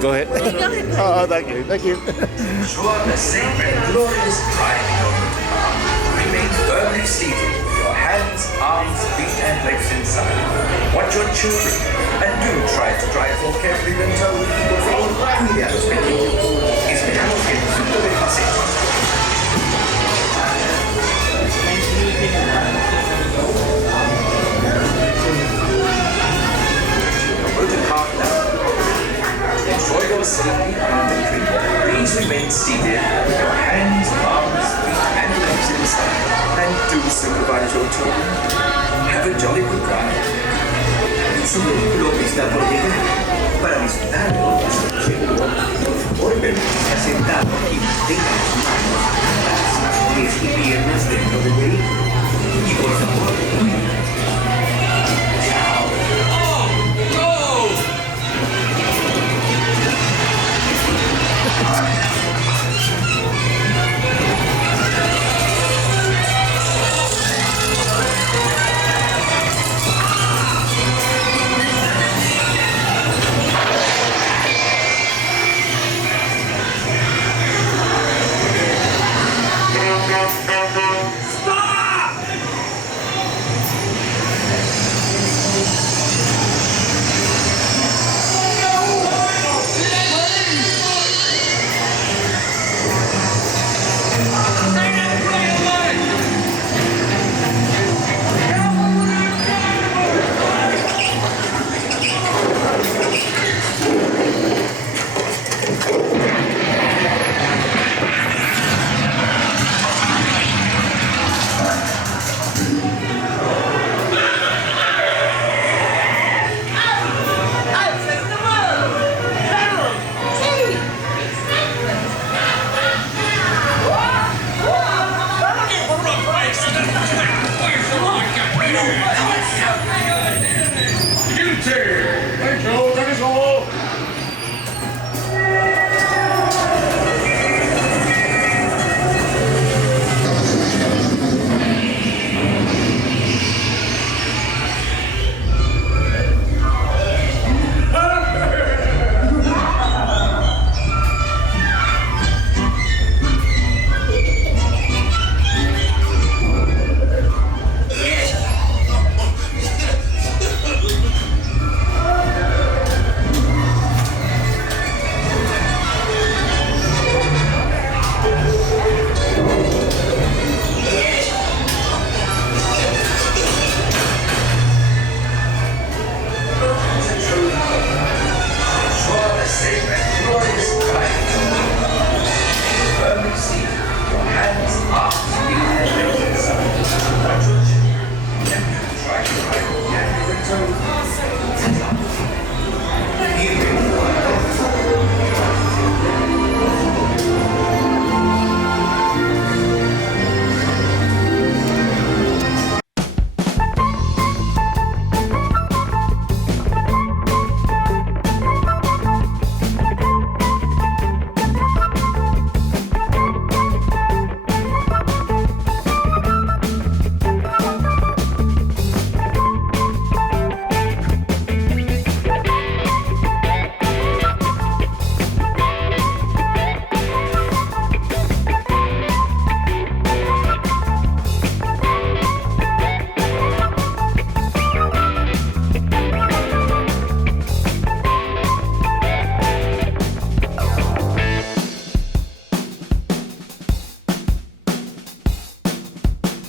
go ahead. Oh, thank you, thank you. Ensure a safe and glorious driving over the park. Remain firmly seated with your hands, arms, feet, and legs inside. Watch your children, and do try to drive more carefully than told. Cuidado, pequeños. Esperamos que disfruten del paseo. Enjoy your safety and entry. Please remain seated with your hands, arms, feet, and legs inside. And do supervise your children. Have a jolly good ride. Su vehículo está por llegar. Para disfrutarlo, seguro, por favor, permanezca sentado y mantenga las manos, brazos, pies y piernas dentro del vehículo.